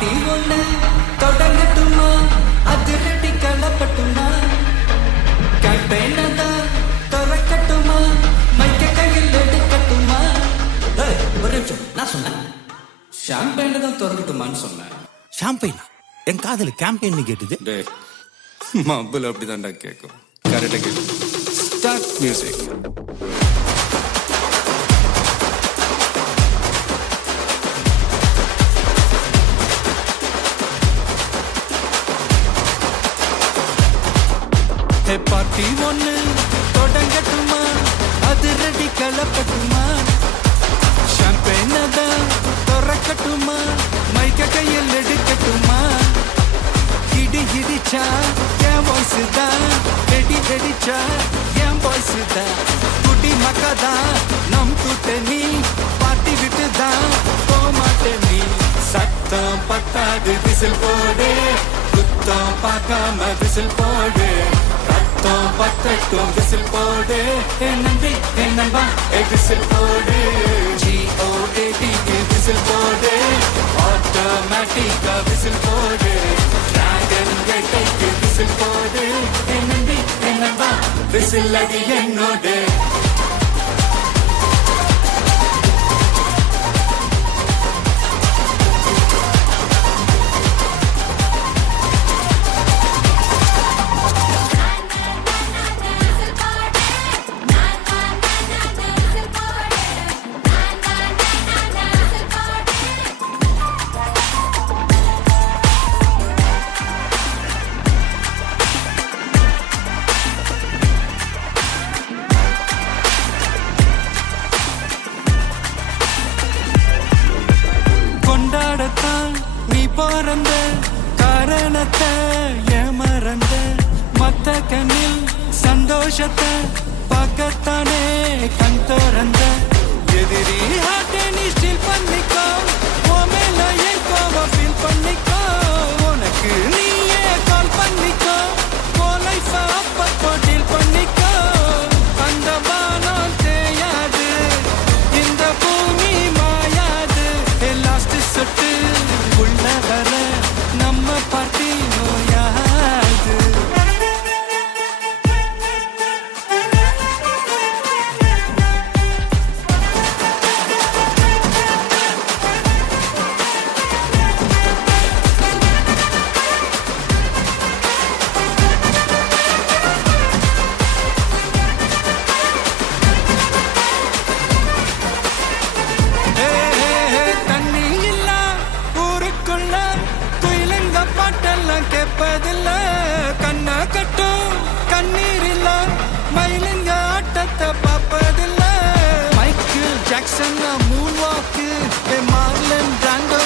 party ஒண்ணு தொடங்கட்டுமா அதிரடி களப்பட்டுமா campaign தான் திறக்கட்டுமா மைக்க கையில் எடுக்கட்டுமா ஒரு நிமிஷம் நான் சொன்னேன் ஷாம்பெயின் தான் திறக்கட்டுமான்னு சொன்னேன் ஷாம்பெயினா என் காதல கேம்பெயின் கேட்டுது மబ్బுல அப்படிதான்டா கேட்கும் கரெக்டா கேட்கும் ஸ்டார்ட் மியூசிக் பார்ட்டி ஒண்ணு தொடங்கட்டுமா அதிரடி களப்பட்டுமா ஷாம்பெயின் தான் திறக்கட்டுமா மைக்க கையில் எடுக்கட்டுமா இடி இடிச்சா என் வாய்ஸ் தான் வெடி வெடிச்சா என் வாய்ஸ் தான் குடி மக்கதான் நம் கூட்டணி பாட்டி விட்டு தான் போமாட்டே நீ சத்தம் பத்தாது விசில் போடு குத்தம் பார்க்காம விசில் போடு ரத்தம் பத்தட்டும் விசில் போடு என் நம்பி என் நண்பா விசில் போடு GOAT விசில் போடு ஆட்டோமேட்டிக்கா விசில் போடு டிராகன் வேட்டைக்கு விசில் போடு என் நம்பி என் நண்பா விசில் அடி என்னோடு கொண்டாடத்தான் நீ பிறந்த காரணத்தை ஏமறந்த மத்த கண்ணில் சந்தோஷத்தை பார்க்கத்தானே கண் திறந்த எதிரி ஹார்ட்டை நீ ஸ்டில் பண்ணிக்கோ உன் மேல என் கோபம் ஃபீல் பண்ணிக்கோ உனக்கு நீயே கால் பண்ணிக்கோ உன் லைஃப அப்பப்போ டீல் பண்ணிக்கோ அந்த வானம் தேயாது இந்த பூமி மாயாது லாஸ்ட் சொட்டு உள்ள வர நம்ம பார்ட்டி நோயாது தண்ணி இல்ல ஊருக்குள்ள குயிலங்க பாட்டெல்லாம் கேட்பதில்ல கண்ணா கட்டும் கண்ணீர் இல்ல மயிலுங்க ஆட்டத்தை பார்ப்பதில்ல மைக்கேல் ஜாக்சன் மூன் வாக்கு மார்லன் பிராண்டோ